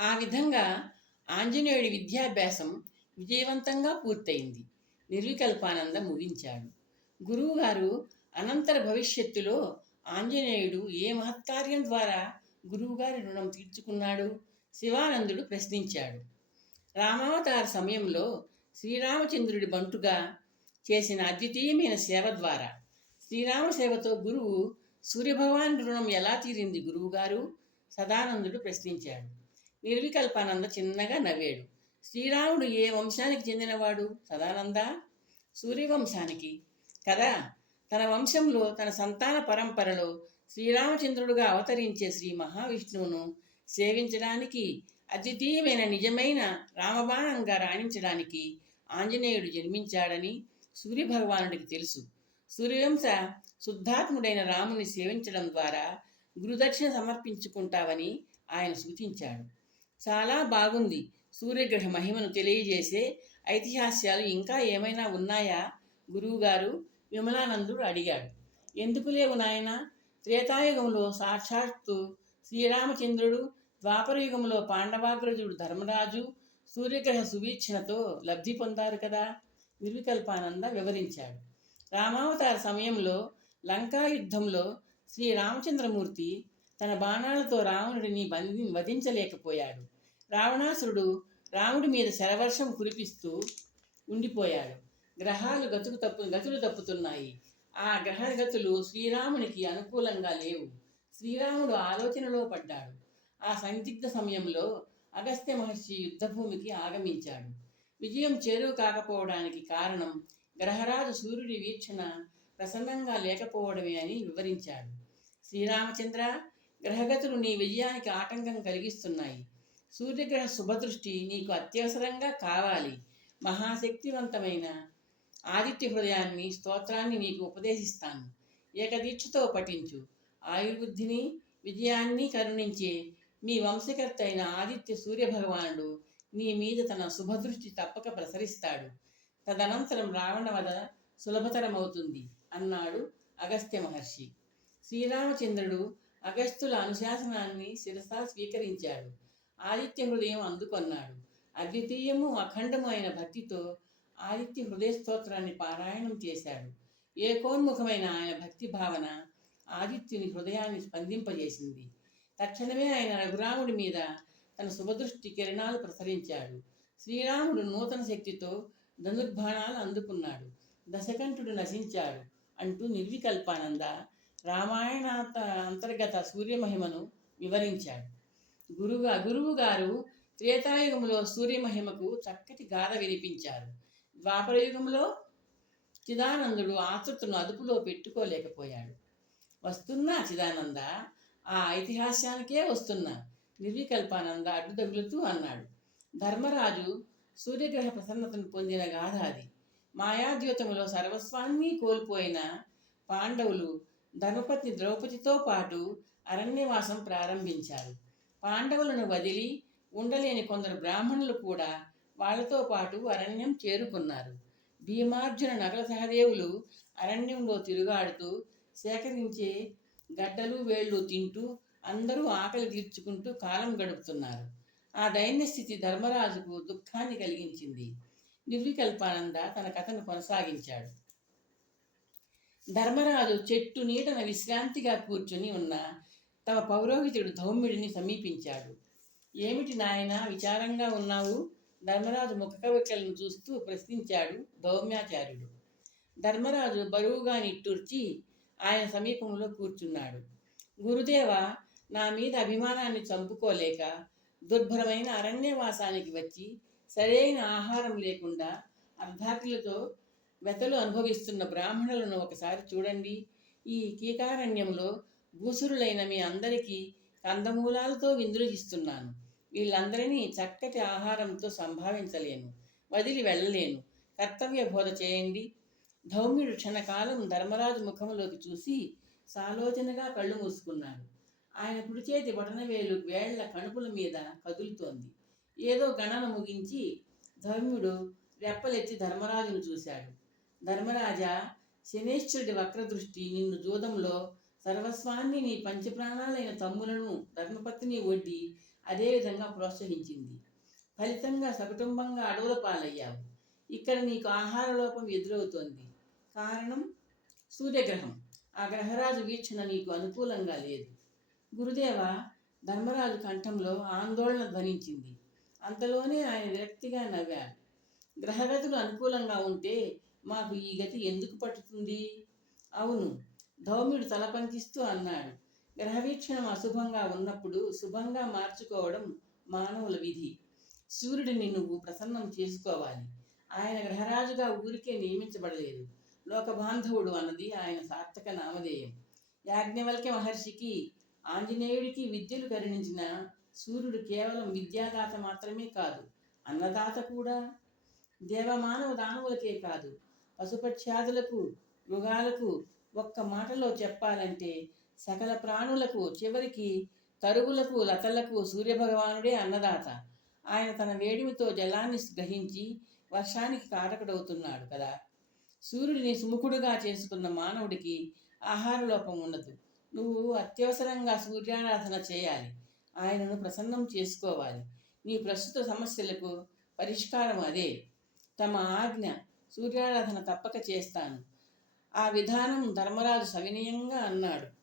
ఆ విధంగా ఆంజనేయుడి విద్యాభ్యాసం విజయవంతంగా పూర్తయింది. నిర్వికల్పానంద ముగించాడు. గురువుగారు అనంతర భవిష్యత్తులో ఆంజనేయుడు ఏ మహత్కార్యం ద్వారా గురువుగారి రుణం తీర్చుకున్నాడు? శివానందుడు ప్రశ్నించాడు. రామావతార సమయంలో శ్రీరామచంద్రుడి బంటుగా చేసిన అద్వితీయమైన సేవ ద్వారా శ్రీరామ సేవతో గురువు సూర్యభగవాన్ రుణం ఎలా తీరింది గురువుగారు? సదానందుడు ప్రశ్నించాడు. నిర్వికల్పానంద చిన్నగా నవ్వాడు. శ్రీరాముడు ఏ వంశానికి చెందినవాడు? సదానంద? సూర్యవంశానికి. కదా తన వంశంలో తన సంతాన పరంపరలో శ్రీరామచంద్రుడుగా అవతరించే శ్రీ మహావిష్ణువును సేవించడానికి అద్వితీయమైన నిజమైన రామబాణంగా రాణించడానికి ఆంజనేయుడు జన్మించాడని సూర్యభగవానుడికి తెలుసు. సూర్యవంశ శుద్ధాత్ముడైన రాముని సేవించడం ద్వారా గురుదక్షిణ సమర్పించుకుంటావని ఆయన సూచించాడు. చాలా బాగుంది. సూర్యగ్రహ మహిమను తెలియజేసే ఐతిహాస్యాలు ఇంకా ఏమైనా ఉన్నాయా? గురువుగారు విమలానందుడు అడిగాడు. ఎందుకు లేవు నాయన? త్రేతాయుగంలో సాక్షాత్తు శ్రీరామచంద్రుడు ద్వాపరయుగంలో పాండవాగ్రజుడు ధర్మరాజు సూర్యగ్రహ సువీక్షణతో లబ్ధి పొందారు కదా? నిర్వికల్పానంద వివరించాడు. రామావతార సమయంలో లంకా యుద్ధంలో శ్రీరామచంద్రమూర్తి తన బాణాలతో రావణుడిని బంధి వధించలేకపోయాడు. రావణాసురుడు రాముడి మీద శరవర్షం కురిపిస్తూ ఉండిపోయాడు. గ్రహాలు గతుకు తప్పు గతులు తప్పుతున్నాయి. ఆ గ్రహగతులు శ్రీరామునికి అనుకూలంగా లేవు. శ్రీరాముడు ఆలోచనలో పడ్డాడు. ఆ సందిగ్ధ సమయంలో అగస్త్య మహర్షి యుద్ధభూమికి ఆగమించాడు. విజయం చేరువు కాకపోవడానికి కారణం గ్రహరాజు సూర్యుడి వీక్షణ ప్రసన్నంగా లేకపోవడమే అని వివరించాడు. శ్రీరామచంద్ర గ్రహగతులు నీ విజయానికి ఆటంకం కలిగిస్తున్నాయి. సూర్యగ్రహ శుభదృష్టి నీకు అత్యవసరంగా కావాలి. మహాశక్తివంతమైన ఆదిత్య హృదయాన్ని స్తోత్రాన్ని నీకు ఉపదేశిస్తాను. ఏకదీక్షతో పఠించు. ఆయుర్బుద్ధిని విజయాన్ని కరుణించే మీ వంశకర్త అయిన ఆదిత్య సూర్యభగవానుడు నీ మీద తన శుభదృష్టి తప్పక ప్రసరిస్తాడు. తదనంతరం రావణ వద సులభతరమవుతుంది అన్నాడు అగస్త్య మహర్షి. శ్రీరామచంద్రుడు అగస్త్యుల అనుశాసనాన్ని శిరసా స్వీకరించాడు. ఆదిత్య హృదయం అందుకొన్నాడు. అద్వితీయము అఖండము అయిన భక్తితో ఆదిత్య హృదయ స్తోత్రాన్ని పారాయణం చేశాడు. ఏకోన్ముఖమైన ఆయన భక్తి భావన ఆదిత్యుని హృదయాన్ని స్పందింపజేసింది. తక్షణమే ఆయన రఘురాముడి మీద తన శుభదృష్టి కిరణాలు ప్రసరించాడు. శ్రీరాముడు నూతన శక్తితో ధనుర్బాణాలు అందుకున్నాడు. దశకంఠుడు నశించాడు అంటూ నిర్వికల్పానంద రామాయణ అంతర్గత సూర్యమహిమను వివరించాడు. గురుగా గురువు గారు త్రేతాయుగంలో సూర్యమహిమకు చక్కటి గాథ వినిపించారు. ద్వాపరయుగంలో చిదానందుడు ఆతృతను అదుపులో పెట్టుకోలేకపోయాడు. వస్తున్నా చిదానంద ఆ ఐతిహాస్యానికే వస్తున్నా నిర్వికల్పానంద అడ్డుదగులుతూ అన్నాడు. ధర్మరాజు సూర్యగ్రహ ప్రసన్నతను పొందిన గాథ అది. మాయాద్యూతములో సర్వస్వాన్ని కోల్పోయిన పాండవులు ధర్మపత్ని ద్రౌపదితో పాటు అరణ్యవాసం ప్రారంభించారు. పాండవులను వదిలి ఉండలేని కొందరు బ్రాహ్మణులు కూడా వాళ్ళతో పాటు అరణ్యం చేరుకున్నారు. భీమార్జున నగర సహదేవులు అరణ్యంలో తిరుగాడుతూ సేకరించే గడ్డలు వేళ్ళు తింటూ అందరూ ఆకలి తీర్చుకుంటూ కాలం గడుపుతున్నారు. ఆ దైన్య స్థితి ధర్మరాజుకు దుఃఖాన్ని కలిగించింది. నిర్వికల్పానంద తన కథను కొనసాగించాడు. ధర్మరాజు చెట్టు నీడన విశ్రాంతిగా కూర్చుని ఉన్న తమ పౌరోహితుడు ధౌమ్యుడిని సమీపించాడు. ఏమిటి నాయన విచారంగా ఉన్నావు? ధర్మరాజు ముఖకవికలను చూస్తూ ప్రశ్నించాడు ధౌమ్యాచార్యుడు. ధర్మరాజు బరువుగా నిట్టూర్చి ఆయన సమీపంలో కూర్చున్నాడు. గురుదేవ నా మీద అభిమానాన్ని చంపుకోలేక దుర్భరమైన అరణ్యవాసానికి వచ్చి సరైన ఆహారం లేకుండా అర్ధాకులతో వెతలు అనుభవిస్తున్న బ్రాహ్మణులను ఒకసారి చూడండి. ఈ కీకారణ్యంలో భూసురులైన మీ అందరికీ కందమూలాలతో విందులహిస్తున్నాను వీళ్ళందరినీ చక్కటి ఆహారంతో సంభావించలేను వదిలి వెళ్ళలేను. కర్తవ్య బోధ చేయండి. ధౌమ్యుడు క్షణకాలం ధర్మరాజు ముఖంలోకి చూసి సాలోచనగా కళ్ళు మూసుకున్నాడు. ఆయన కుడి చేతి బొటనవేలు వేళ్ళ కణుపుల మీద కదులుతోంది. ఏదో గణన ముగించి ధర్ముడు రెప్పలెత్తి ధర్మరాజును చూశాడు. ధర్మరాజా శనేశ్వరుడి వక్రదృష్టి నిన్ను జూదంలో సర్వస్వాన్ని నీ పంచప్రాణాలైన తమ్ములను ధర్మపత్ని ఒడ్డి అదేవిధంగా ప్రోత్సహించింది. ఫలితంగా సకుటుంబంగా అడవుల పాలయ్యావు. ఇక్కడ నీకు ఆహార లోపం ఎదురవుతోంది. కారణం? సూర్యగ్రహం. ఆ గ్రహరాజు వీక్షణ నీకు అనుకూలంగా లేదు. గురుదేవ ధర్మరాజు కంఠంలో ఆందోళన ధ్వనించింది. అంతలోనే ఆయన విరక్తిగా నవ్వాడు. గ్రహగతులు అనుకూలంగా ఉంటే మాకు ఈ గతి ఎందుకు పట్టుతుంది? అవును ధౌమ్యుడు తల పంకిస్తూ అన్నాడు. గ్రహవీక్షణం అశుభంగా ఉన్నప్పుడు శుభంగా మార్చుకోవడం మానవుల విధి. సూర్యుడిని నువ్వు ప్రసన్నం చేసుకోవాలి. ఆయన గ్రహరాజుగా ఊరికే నియమించబడలేదు. లోకబాంధవుడు అన్నది ఆయన సార్థక నామధేయం. యాజ్ఞవల్క్య మహర్షికి ఆంజనేయుడికి విద్యలు కరుణించిన సూర్యుడు కేవలం విద్యాదాత మాత్రమే కాదు అన్నదాత కూడా. దేవమానవ దానవులకే కాదు పశుపక్ష్యాదులకు మృగాలకు ఒక్క మాటలో చెప్పాలంటే సకల ప్రాణులకు చివరికి తరుగులకు లతలకు సూర్యభగవానుడే అన్నదాత. ఆయన తన వేడిమితో జలాన్ని గ్రహించి వర్షానికి కారకుడవుతున్నాడు కదా. సూర్యుడిని సుముఖుడుగా చేసుకున్న మానవుడికి ఆహార లోపం ఉండదు. నువ్వు అత్యవసరంగా సూర్యారాధన చేయాలి. ఆయనను ప్రసన్నం చేసుకోవాలి. నీ ప్రస్తుత సమస్యలకు పరిష్కారం అదే. తమ ఆజ్ఞ సూర్యారాధన తప్పక చేస్తాను. ఆ విధానం ధర్మరాజు సవినయంగా అన్నాడు.